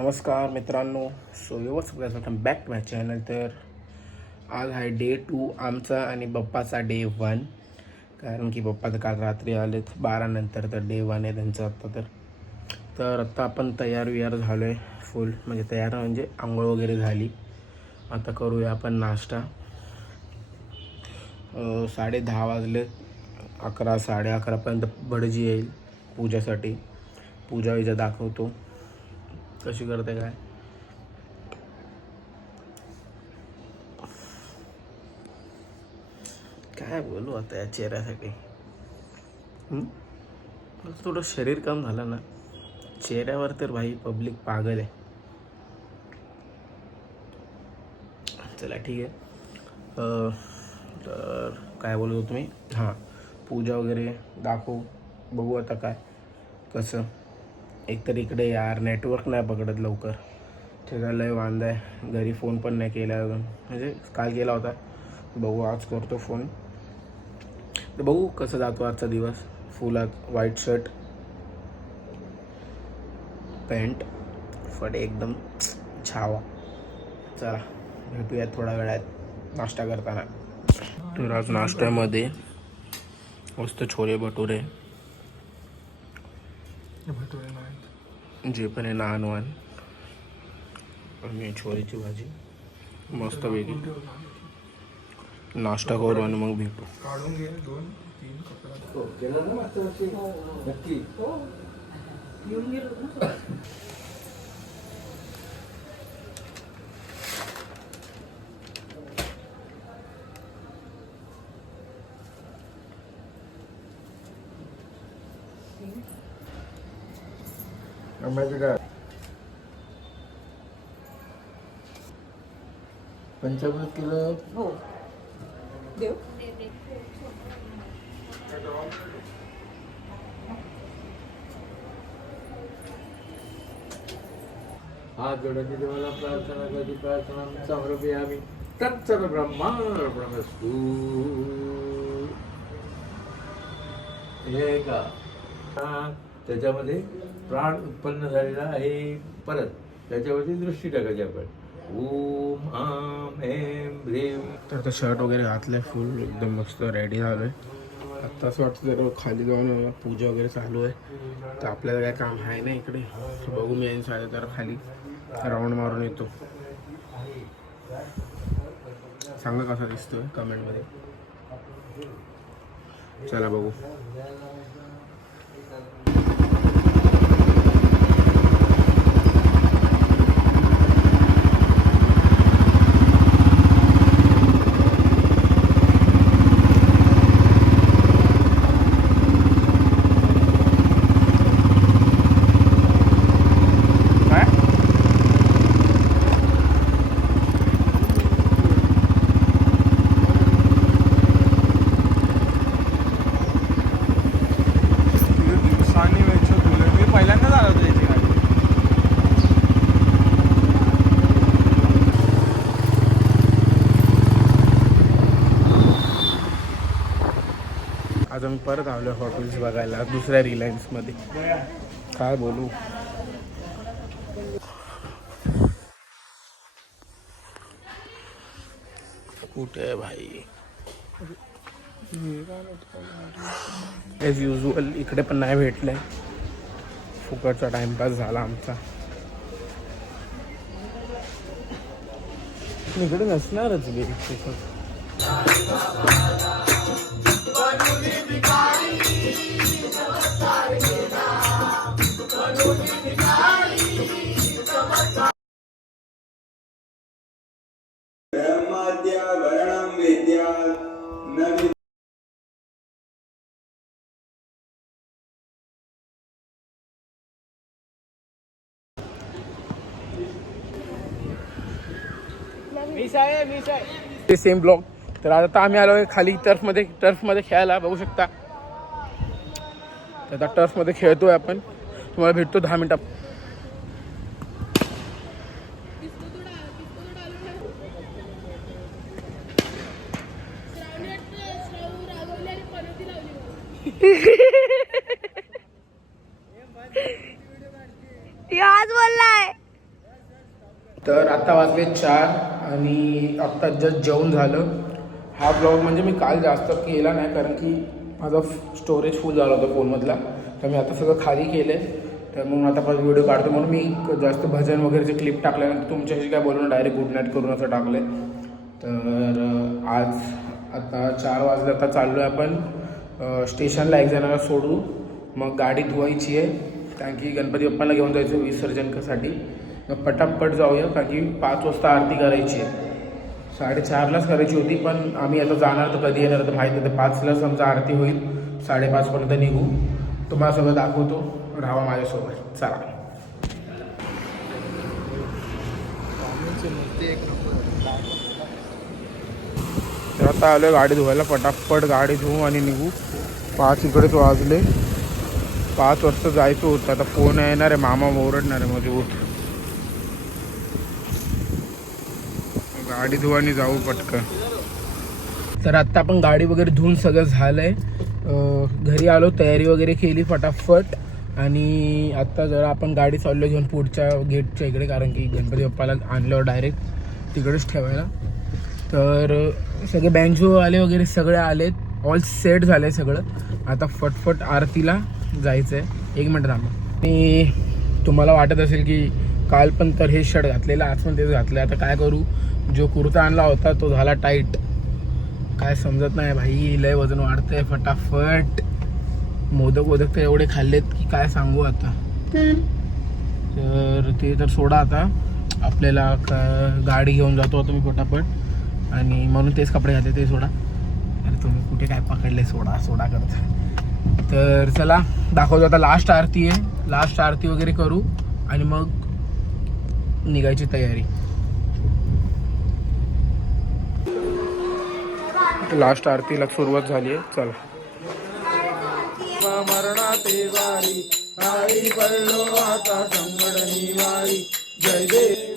नमस्कार मित्रांनो, सो व्यवस्थित बॅक टू माय चॅनल. तर आज आहे डे 2 आमचा आणि बप्पाचा डे 1. कारण की बप्पा तर काल रात्री आलेत 12 नंतर, तर डे 1 आहे त्यांचं आत्ता. तर आत्ता आपण तयार झालो आहे फुल, म्हणजे तयार म्हणजे आंघोळ वगैरे झाली. आता करूया आपण नाश्ता. 10:30 वाजले. 11 11:30पर्यंत भटजी येईल पूजासाठी. पूजा दाखवतो कशी करते काय बोलू आता या चेहऱ्यासाठी. थोडं शरीर कम झालं ना चेहऱ्यावर, तर भाई पब्लिक पागल आहे. चला ठीक आहे. तर काय बोलतो तुम्ही. हां, पूजा वगैरे दाखवू, बघू आता काय कसं. एकतर इकडे यार नेटवर्क नाही पकडत लवकर, त्याचा लय वांदा आहे. घरी फोन पण नाही केला अजून, म्हणजे काल केला होता. बघू आज करतो फोन. तर बघू कसं जातो आजचा दिवस. फुल व्हाईट शर्ट, पॅन्ट, फट एकदम छावा. चला भेटूया थोड्या वेळात नाश्ता करताना. तर आज नाश्त्यामध्ये मस्त छोले भटुरे, जे पण आहे नान वान आणि छोलेची भाजी मस्त वेगळी. नाश्ता करू आणि मग भेटू. पंचामृत केलं हो देव. हात जोडायची देवाला प्रार्थना कधी प्रार्थना समर्पी आम्ही तत्सर्व ब्रह्मार्पणमस्तु. हे का त्याच्यामध्ये प्राण उत्पन्न झालेला आहे. परत त्याच्यावरती दृष्टी टाकायची आपण. ओम आम एम ह्रीम. तर आता शर्ट वगैरे घातलं, फुल एकदम मस्त रेडी झालो आहे. आत्ता असं वाटतं जर खाली जाऊन पूजा वगैरे चालू आहे, तर आपल्याला काय काम आहे ना इकडे. बघू मी आणि साडे तर खाली राऊंड मारून येतो. सांगा कसा दिसतोय कमेंटमध्ये. चला बघू. आज आम्ही परत आलो हॉटेल्स बघायला दुसऱ्या रिलायन्समध्ये. काय बोलू. कुठे आहे भाई. ॲज युजल इकडे पण नाही भेटलंय. फुकटचा टाइमपास झाला आमचा. इकडे नसणारच गेली. ते सेम ब्लॉग. तर आता आम्ही आलो खाली टर्फमध्ये खेळायला. बघू शकता आता टर्फमध्ये खेळतोय आपण. तुम्हाला भेटतो 10 मिनिटात. आज बोललाय तर आत्ता वाजले 4 आणि आत्ता जस्ट जेवण झालं. हा ब्लॉग म्हणजे मी काल जास्त केला नाही कारण की माझा स्टोरेज फुल झाला होता फोनमधला. तर मी आता सगळं खाली केलं आहे. तर मग आता परत व्हिडिओ काढतो म्हणून मी जास्त भजन वगैरेचे क्लिप टाकल्यानंतर तुमच्याशी काय बोलून डायरेक्ट गुड नाईट करून असं टाकलं आहे. तर आज आता 4 वाजले. आता चाललो आहे आपण स्टेशनला एक जणाला सोडू. मग गाडी धुवायची आहे कारण की गणपती बाप्पाला घेऊन जायचं विसर्जनसाठी. मग पटापट जाऊया कारण की 5 वाजता आरती करायची आहे. 4:30लाच करायची होती पण आम्ही आता जाणार तर कधी येणार तर माहीत नाही. 5लाच आमचा आरती होईल. 5:30पर्यंत निघू. तुम्हाला सगळं दाखवतो. राहा माझ्यासोबत. चला. तर आता आलो गाडी धुवायला. पटापट गाडी धुवू आणि निघू. 5 इकडेच वाजले. 5 वाजता जायचं होतं. आता फोन येणार आहे. मामा ओरडणार आहे मजबूत. गाडी धुवानी जाऊ पटकन. तर आत्ता आपण गाडी वगैरे धुवून सगळं झालं आहे. घरी आलो. तयारी वगैरे केली फटाफट. आणि आत्ता जरा आपण गाडी चाललो घेऊन पुढच्या गेटच्या इकडे कारण की गणपती बाप्पाला आणल्यावर डायरेक्ट तिकडेच ठेवायला. तर सगळे बँजोवाले वगैरे सगळे आलेत. ऑल सेट झालं आहे सगळं. आता फटफट आरतीला जायचं आहे. 1 मिनिट थांबा. मी तुम्हाला वाटत असेल की काल पण तर हे शर्ट घातलेलं आज पण तेच घातलं. आता काय करू. जो कुर्ता आणला होता तो झाला टाईट. काय समजत नाही भाई. लय वजन वाढतंय फटाफट. मोदक तर एवढे खाल्लेत की काय सांगू आता. तर ते तर सोडा आता. आपल्याला गाडी घेऊन जातो आता मी फटाफट. आणि म्हणून तेच कपडे घातले ते सोडा. अरे तुम्ही कुठे काय पकडले सोडा करता. तर चला दाखवतो आता. लास्ट आरती आहे. लास्ट आरती वगैरे करू आणि मग निघायची तयारी. लास्ट आरतीला सुरुवात झाली आहे. चला. मरणाते वारी आई पडलो आता संगडनी वारी. जय देव.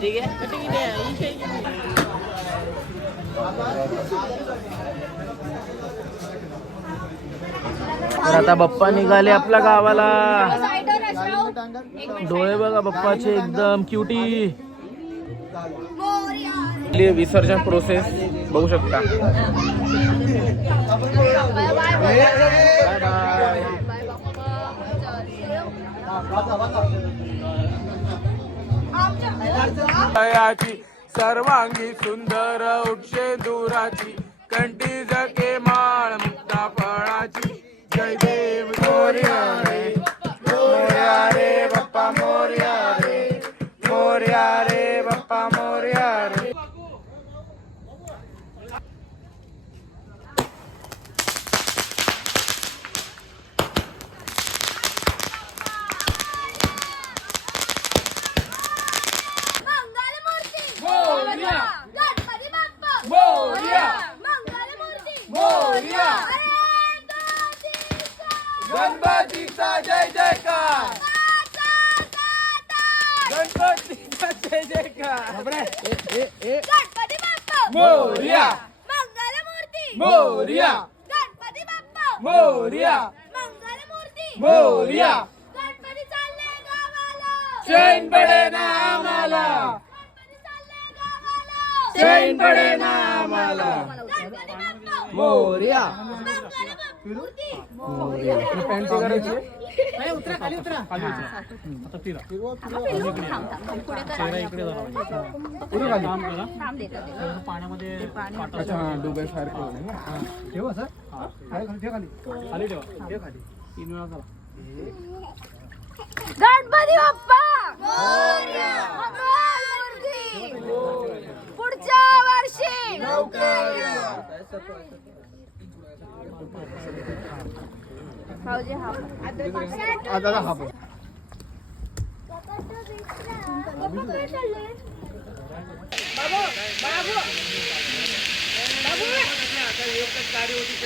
तर आता बाप्पा निघाले आपल्या गावाला. डोळे बघा बाप्पाचे एकदम क्युटी. विसर्जन प्रोसेस बघू शकता. सर्वांगी सुंदर उठशे दुराची कंठी जके माळ मुक्ता फळाची. जय देव मोरया रे मोरया रे बाप्पा मोरया रे मोरया रे बाप्पा मोरया रे. गणपतीचा जय जयकार. गणपतीचा जय जयकार. गणपती बाप्पा मोरया मंगलमूर्ती मोरया गणपती बाप्पा मोरया मंगलमूर्ती मोरया. गणपती चालले गावाला चैन पडे ना आम्हाला. गणपती चालले गावाला चैन पडे ना आम्हाला. गणपती बाप्पा मोरया मंगलमूर्ती पॅन्ट करायची. डुबे सारखं ठेवा सर खाली ठेवा तीन वेळा करा. गणपती बाप्पा मोरया मंगलमूर्ती पुढच्या वर्षी भाऊजी हा आता हा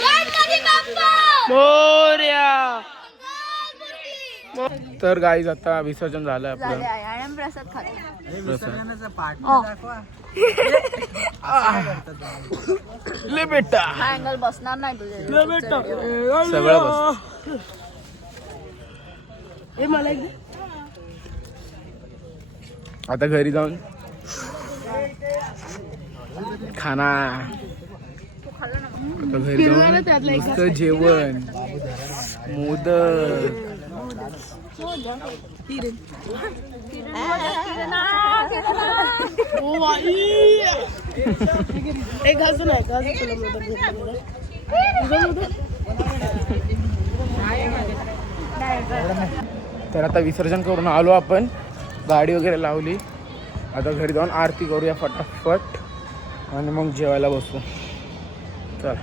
गणपती बाप्पा मोरया. तर गाईज आता विसर्जन झालं आपलं. प्रसाद खाते ले बेटा हा अँगल बसणार नाही तुझे सगळं बस. आता घरी जाऊन खाना. आता घरी जाऊन मस्त जेवण मोदक. तर आता विसर्जन करून आलो आपण. गाडी वगैरे लावली. आता घरी जाऊन आरती करूया फटाफट आणि मग जेवायला बसू. चल.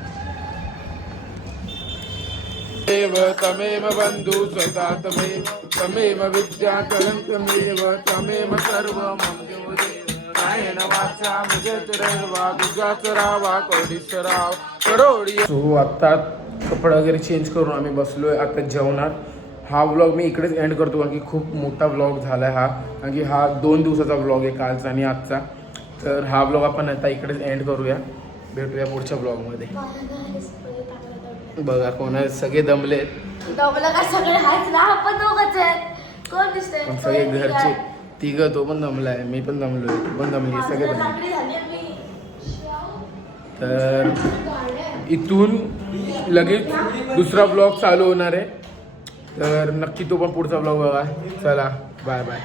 देव तमेव बंधू सदा तमेव विद्या कलं तमेव तमेव सर्व मम नायन वाचा मुझे तुरवा गुजाच रावा कोडीसराव करोडी. सो आता कपडे वगैरे चेंज करून आम्ही बसलोय आता जेवणार. हा व्लॉग मी इकडेच एंड करतो कारण की खूप मोठा व्लॉग झाला आहे हा. कारण की हा 2 दिवसाचा व्लॉग आहे, कालचा आणि आजचा. तर हा व्लॉग आपण आता इकडेच एंड करूया. भेटूया पुढच्या व्लॉगमध्ये. बघा कोण सगळे दमलेत. का सगळे आहेत ना आपण दोघंच आहेत. कोण दिसतंय पण सगळे घरचे तिघं. तो पण दमलाय, मी पण दमलोय, तू पण दमली, सगळे दमले. तर इथून लगेच दुसरा ब्लॉग चालू होणार आहे. तर नक्की तो पण पुढचा ब्लॉग बघा. चला बाय बाय.